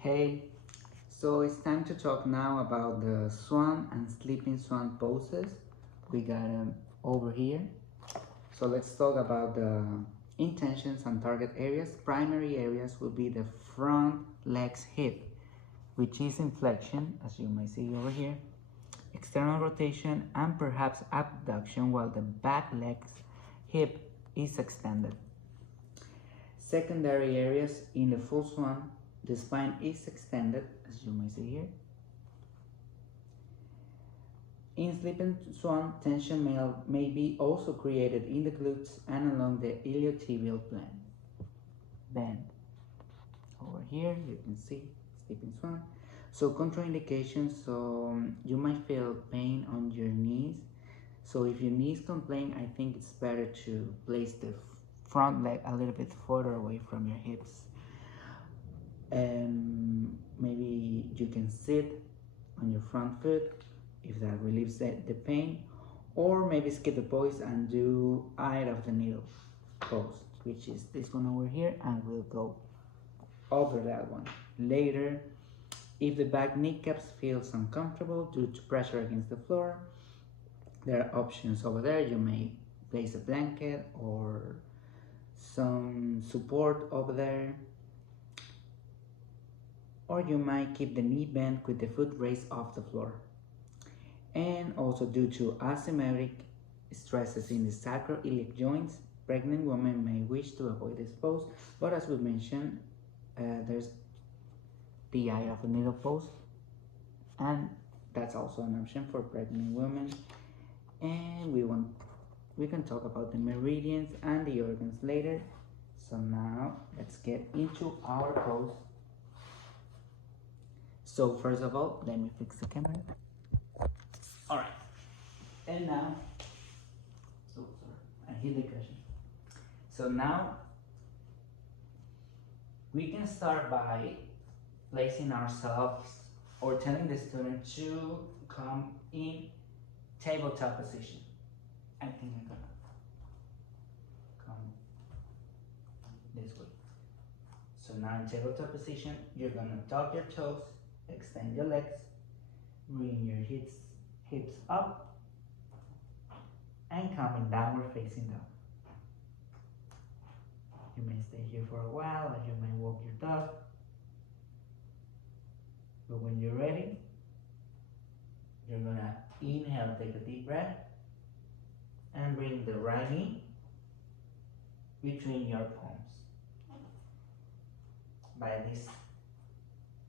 Hey, so it's time to talk now about the swan and sleeping swan poses. We got them over here. So let's talk about the intentions and target areas. Primary areas will be the front legs hip, which is inflection, as you may see over here, external rotation, and perhaps abduction, while the back legs hip is extended. Secondary areas in the full swan, the spine is extended, as you may see here. In sleeping swan, tension may be also created in the glutes and along the iliotibial plane. Then, over here, you can see sleeping swan. So contraindications, you might feel pain on your knees. So if your knees complain, I think it's better to place the front leg a little bit further away from your hips. And maybe you can sit on your front foot if that relieves the pain, or maybe skip the pose and do eye of the needle pose, which is this one over here, and we'll go over that one later. If the back kneecaps feels uncomfortable due to pressure against the floor, there are options over there. You may place a blanket or some support over there, or you might keep the knee bent with the foot raised off the floor. And also, due to asymmetric stresses in the sacroiliac joints, pregnant women may wish to avoid this pose, but as we mentioned, there's the eye of a needle pose, and that's also an option for pregnant women. And we can talk about the meridians and the organs later. So now let's get into our pose. So first of all, let me fix the camera. All right, and now, oh sorry, I hit the cushion. So now we can start by placing ourselves or telling the student to come in tabletop position. I think I'm gonna come this way. So now in tabletop position, you're gonna tuck your toes, extend your legs, bring your hips up, and come in downward facing dog. You may stay here for a while, or you may walk your dog. But when you're ready, you're gonna inhale, take a deep breath, and bring the right knee between your palms. By this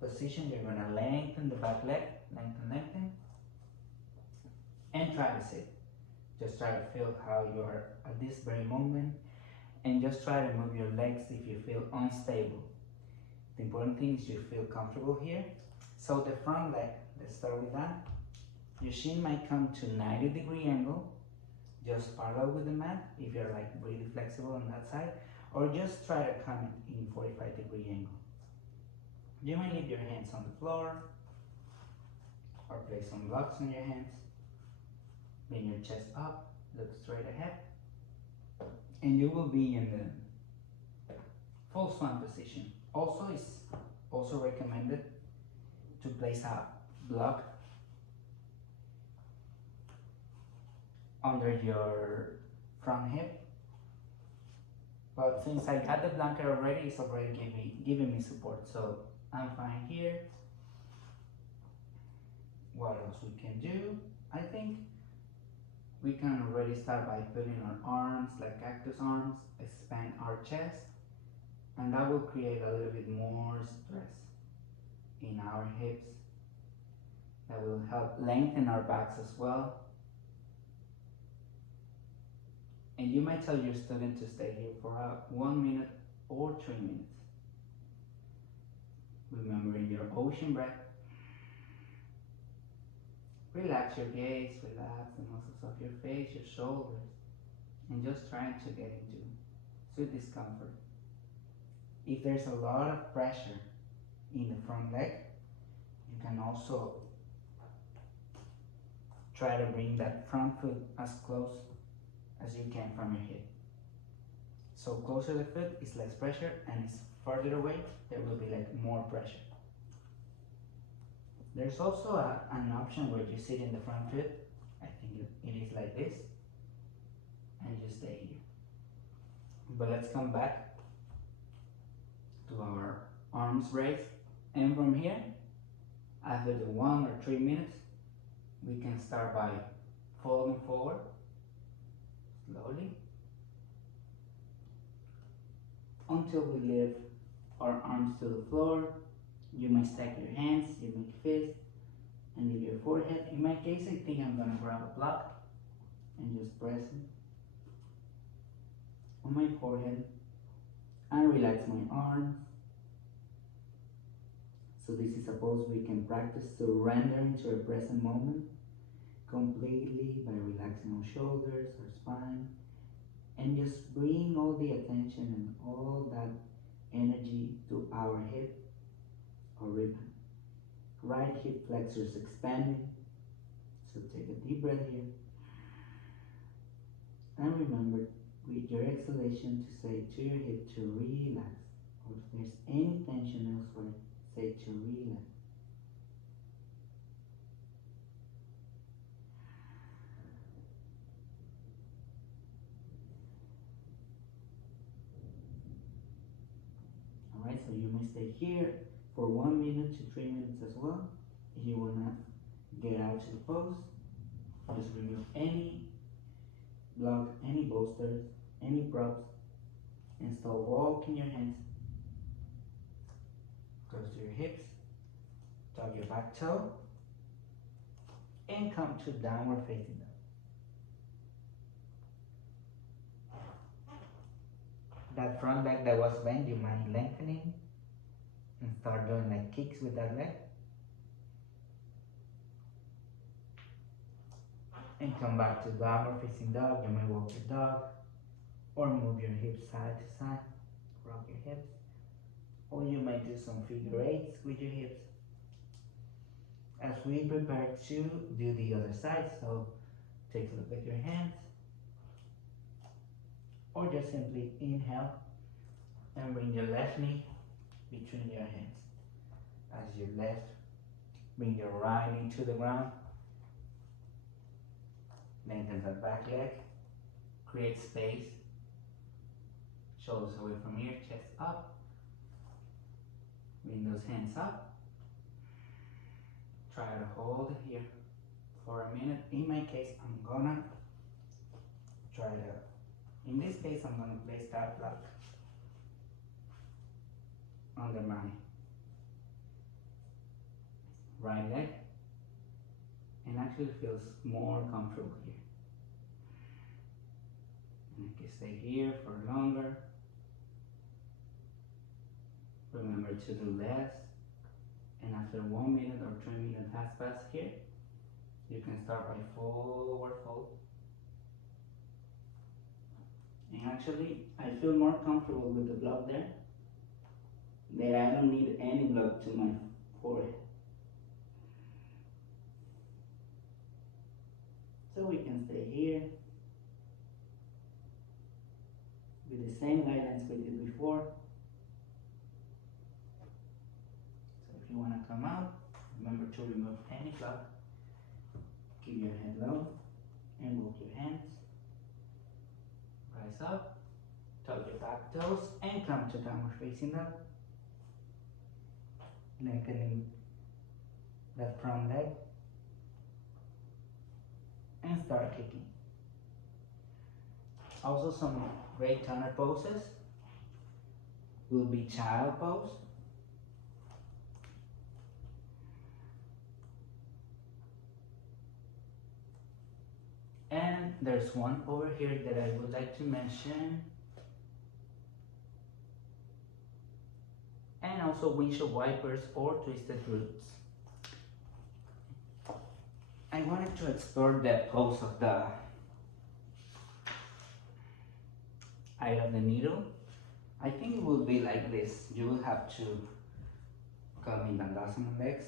position, you're gonna lengthen the back leg, lengthen, and try to sit. Just try to feel how you are at this very moment, and just try to move your legs if you feel unstable. The important thing is you feel comfortable here. So the front leg, let's start with that. Your shin might come to 90-degree angle, just parallel with the mat if you're like really flexible on that side, or just try to come in 45-degree angle. You might leave your hands on the floor, or place some blocks on your hands. Bring your chest up, look straight ahead, and you will be in the full swan position. Also, it's also recommended to place a block under your front hip, but since I got the blanket already, it's already giving me support, so I'm fine here. What else we can do? I think we can already start by putting our arms like cactus arms, expand our chest, and that will create a little bit more stress in our hips. That will help lengthen our backs as well. And you might tell your student to stay here for 1 minute or 3 minutes. Remembering your ocean breath. Relax your gaze, relax the muscles of your face, your shoulders, and just trying to get into sweet discomfort. If there's a lot of pressure in the front leg, you can also try to bring that front foot as close as you can from your hip. So closer the foot is less pressure, and it's farther away, there will be like more pressure. There's also an option where you sit in the front foot. I think it is like this, and you stay here. But let's come back to our arms raised, and from here, after the 1 or 3 minutes, we can start by folding forward slowly until we lift our arms to the floor. You may stack your hands, you make fists, and leave your forehead. In my case, I think I'm gonna grab a block and just press it on my forehead and relax my arms. So this is suppose we can practice surrender into a present moment completely by relaxing our shoulders, our spine, and just bring all the attention and all that energy to our hip or rib. Right hip flexors expanding. So take a deep breath here. And remember with your exhalation to say to your hip to relax. Or if there's any tension elsewhere, say to relax. Alright, so you may stay here for 1 minute to 3 minutes as well. If you wanna get out to the pose, just remove any block, any bolsters, any props, and start walking your hands close to your hips, tug your back toe, and come to downward facing dog. That front leg that was bent, you mind lengthening and start doing like kicks with that leg. And come back to downward facing dog. You may walk your dog or move your hips side to side, rock your hips, or you might do some figure eights with your hips as we prepare to do the other side. So take a look at your hands, or just simply inhale and bring your left knee between your hands. As you left, bring your right knee to the ground. Lengthen that back leg, create space, shoulders away from here, chest up, bring those hands up, try to hold it here for a minute. In my case, I'm gonna try to, in this case, I'm gonna place that block under my right leg, and actually feels more comfortable here. And I can stay here for longer. Remember to do less, and after 1 minute or 3 minutes has passed here, you can start by forward fold. And actually, I feel more comfortable with the block there, that I don't need any block to my forehead. So we can stay here with the same guidance we did before. So if you want to come out, remember to remove any block. Keep your head low and walk your hands. Rise up, tug your back toes, and come to downward facing dog. Lengthening that front leg and start kicking. Also, some great toner poses will be child pose, and there's one over here that I would like to mention, and also windshield wipers or twisted roots. I wanted to explore the pose of the eye of the needle. I think it will be like this. You will have to come in Dandasana legs,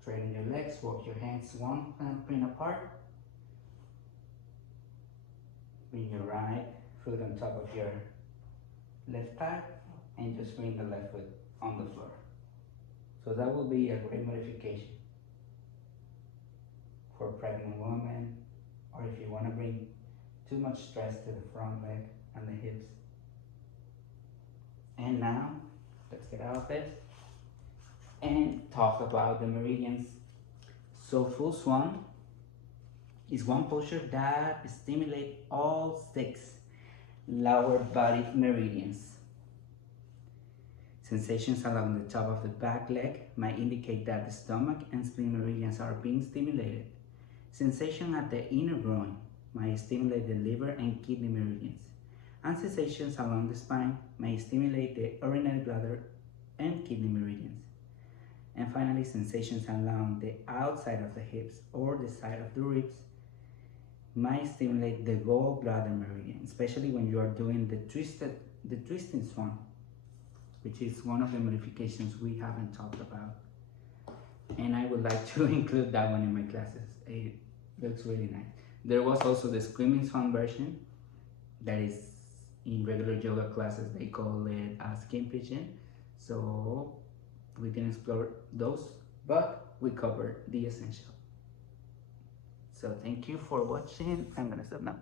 straighten your legs, walk your hands one print apart. Bring your right foot on top of your left thigh and just bring the left foot on the floor. So that will be a great modification. for pregnant women, or if you want to bring too much stress to the front leg and the hips. And now, let's get out of this and talk about the meridians. So full swan is one posture that stimulates all 6 lower body meridians. Sensations along the top of the back leg might indicate that the stomach and spleen meridians are being stimulated. Sensation at the inner groin might stimulate the liver and kidney meridians. And sensations along the spine may stimulate the urinary bladder and kidney meridians. And finally, sensations along the outside of the hips or the side of the ribs might stimulate the gallbladder meridian, especially when you are doing the twisting swan, which is one of the modifications we haven't talked about. And I would like to include that one in my classes. It looks really nice. There was also the screaming swan version that is in regular yoga classes. They call it a skin pigeon. So we didn't explore those, but we covered the essential. So thank you for watching. I'm gonna stop now.